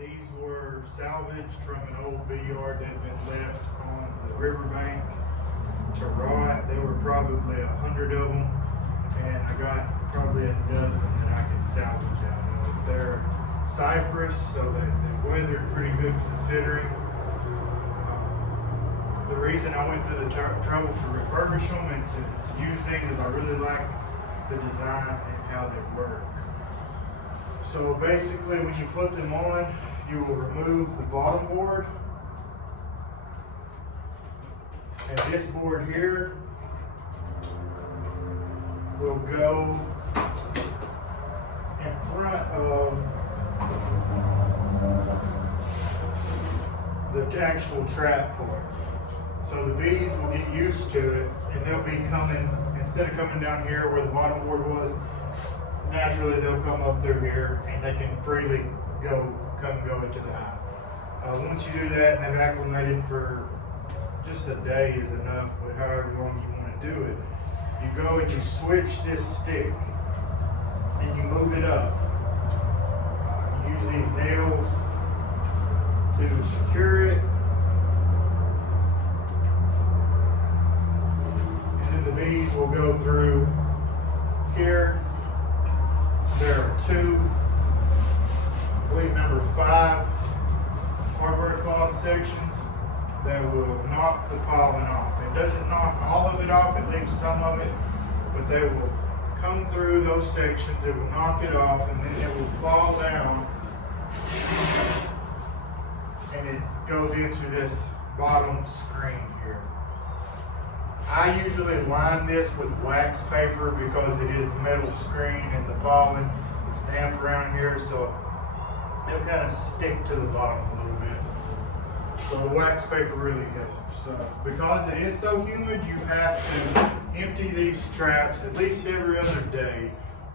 These were salvaged from an old bee yard that had been left on the riverbank to rot. There were probably 100 of them, and I got probably a dozen that I could salvage out of. They're cypress, so they weathered pretty good considering. The reason I went through the trouble to refurbish them and to use these is I really like the design and how they work. So basically, when you put them on, you will remove the bottom board, and this board here will go in front of the actual trap part. So the bees will get used to it, and they'll be coming, instead of coming down here where the bottom board was, naturally they'll come up through here and they can freely come and go into the hive. Once you do that and they've acclimated for just a day is enough, but however long you want to do it, you go and you switch this stick and you move it up. You use these nails to secure it. And then the bees will go through here. There are two, I believe number 5 hardware cloth sections that will knock the pollen off. It doesn't knock all of it off, it leaves some of it, but they will come through those sections, it will knock it off, and then it will fall down, and it goes into this bottom screen here. I usually line this with wax paper because it is metal screen and the pollen is damp around here, so it'll kind of stick to the bottom a little bit. So the wax paper really helps. So because it is so humid, you have to empty these traps at least every other day.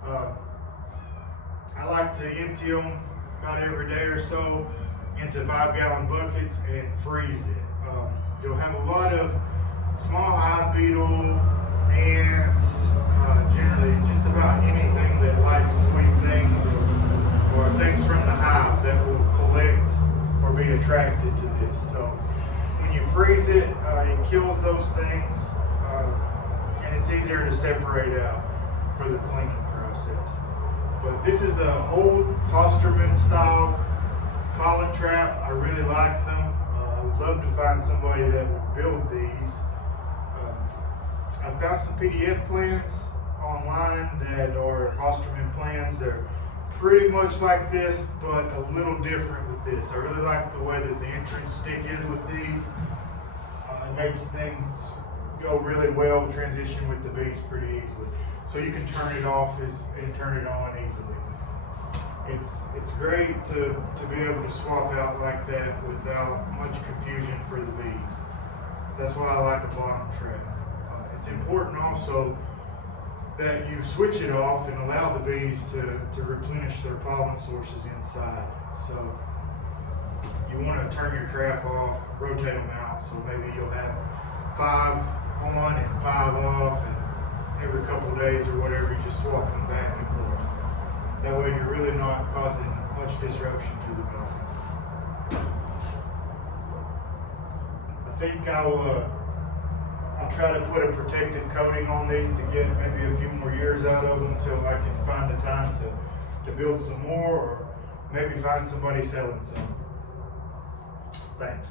I like to empty them about every day or so into 5-gallon buckets and freeze it. You'll have a lot of small hive beetle, ants, generally just about anything that likes sweet things or things from the hive that will collect or be attracted to this. So when you freeze it, it kills those things, and it's easier to separate out for the cleaning process. But this is an old Hosterman style pollen trap. I really like them. I would love to find somebody that would build these. I found some PDF plans online that are Hosterman plans. They're pretty much like this, but a little different with this. I really like the way that the entrance stick is with these. It makes things go really well, transition with the bees pretty easily. So you can turn it off and turn it on easily. It's great to be able to swap out like that without much confusion for the bees. That's why I like a bottom trap. It's important also that you switch it off and allow the bees to replenish their pollen sources inside. So you want to turn your trap off, rotate them out, so maybe you'll have 5 on and 5 off, and every couple of days or whatever, you just swap them back and forth. That way you're really not causing much disruption to the colony. I think I'll try to put a protective coating on these to get maybe a few more years out of them until I can find the time to build some more, or maybe find somebody selling some. Thanks.